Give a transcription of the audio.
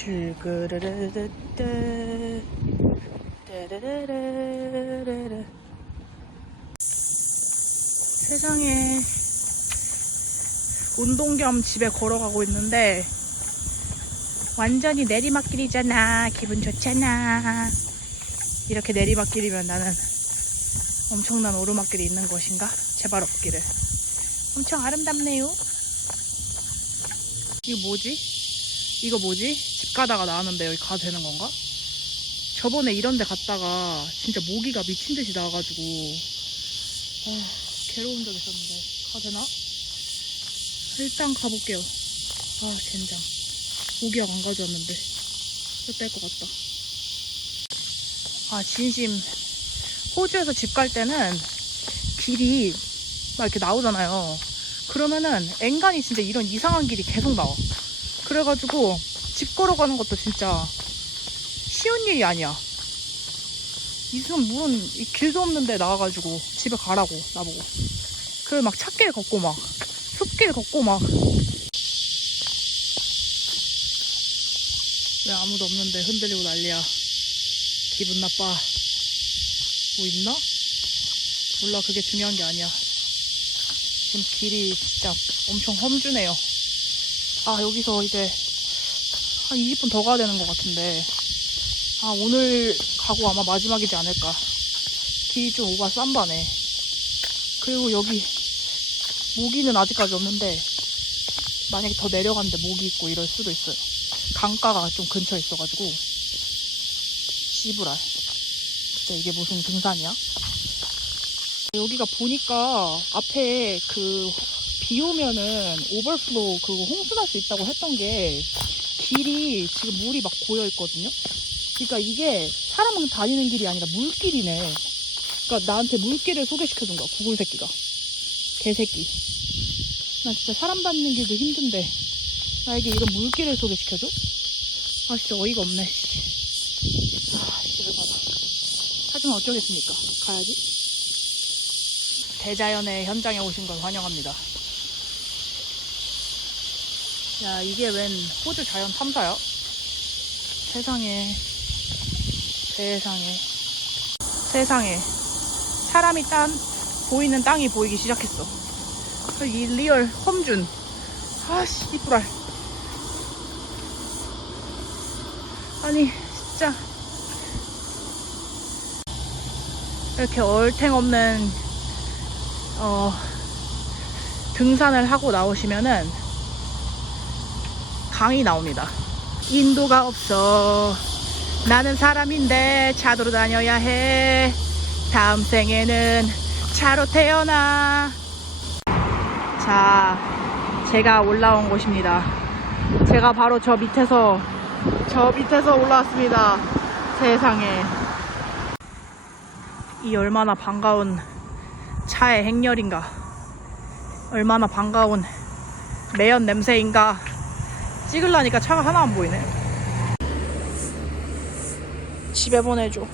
출그르르르르. 르 르르르르르. 세상에 운동 겸 집에 걸어가고 있는데 완전히 내리막길이잖아. 기분 좋잖아. 이렇게 내리막길이면 나는 엄청난 오르막길이 있는 것인가? 제발 없기를. 엄청 아름답네요. 이거 뭐지? 이거 뭐지? 집 가다가 나왔는데 여기 가도 되는 건가? 저번에 이런 데 갔다가 진짜 모기가 미친 듯이 나와가지고 아, 괴로운 적 있었는데 가도 되나? 일단 가볼게요 아 젠장 모기약 안 가져왔는데 뺄것 같다 아 진심 호주에서 집 갈 때는 길이 막 이렇게 나오잖아요 그러면은 앵간히 진짜 이런 이상한 길이 계속 나와 그래가지고 집 걸어가는 것도 진짜 쉬운 일이 아니야. 이승 물은 이 길도 없는데 나와가지고 집에 가라고 나보고. 그래 막 찻길 걷고 막 숲길 걷고 막. 왜 아무도 없는데 흔들리고 난리야. 기분 나빠. 뭐 있나? 몰라 그게 중요한 게 아니야. 지금 길이 진짜 엄청 험준해요. 아 여기서 이제 한 20분 더 가야 되는 것 같은데. 아 오늘 가고 아마 마지막이지 않을까. 길이 좀 오바 쌈바네. 그리고 여기 모기는 아직까지 없는데 만약에 더 내려갔는데 모기 있고 이럴 수도 있어요. 강가가 좀 근처에 있어가지고. 씨부랄. 진짜 이게 무슨 등산이야? 여기가 보니까 앞에 그 비 오면은 오버플로우 그거 홍수 날 수 있다고 했던 게 길이 지금 물이 막 고여 있거든요. 그러니까 이게 사람 다니는 길이 아니라 물길이네. 그러니까 나한테 물길을 소개시켜 준 거야. 구글 새끼가. 개새끼. 나 진짜 사람 다니는 길도 힘든데 나에게 이런 물길을 소개시켜 줘? 아 진짜 어이가 없네. 씨. 아 집을 가봐. 하지만 어쩌겠습니까? 가야지. 대자연의 현장에 오신 걸 환영합니다. 야, 이게 웬 호주 자연 탐사야? 세상에. 세상에. 세상에. 사람이 딴, 보이는 땅이 보이기 시작했어. 이 리얼 험준. 아씨, 이쁘랄. 아니, 진짜. 이렇게 얼탱 없는, 어, 등산을 하고 나오시면은, 강이 나옵니다. 인도가 없어. 나는 사람인데 차도로 다녀야 해. 다음 생에는 차로 태어나. 자, 제가 올라온 곳입니다. 제가 바로 저 밑에서, 저 밑에서 올라왔습니다. 세상에. 이 얼마나 반가운 차의 행렬인가. 얼마나 반가운 매연 냄새인가. 찍으려니까 차가 하나 안 보이네. 집에 보내줘.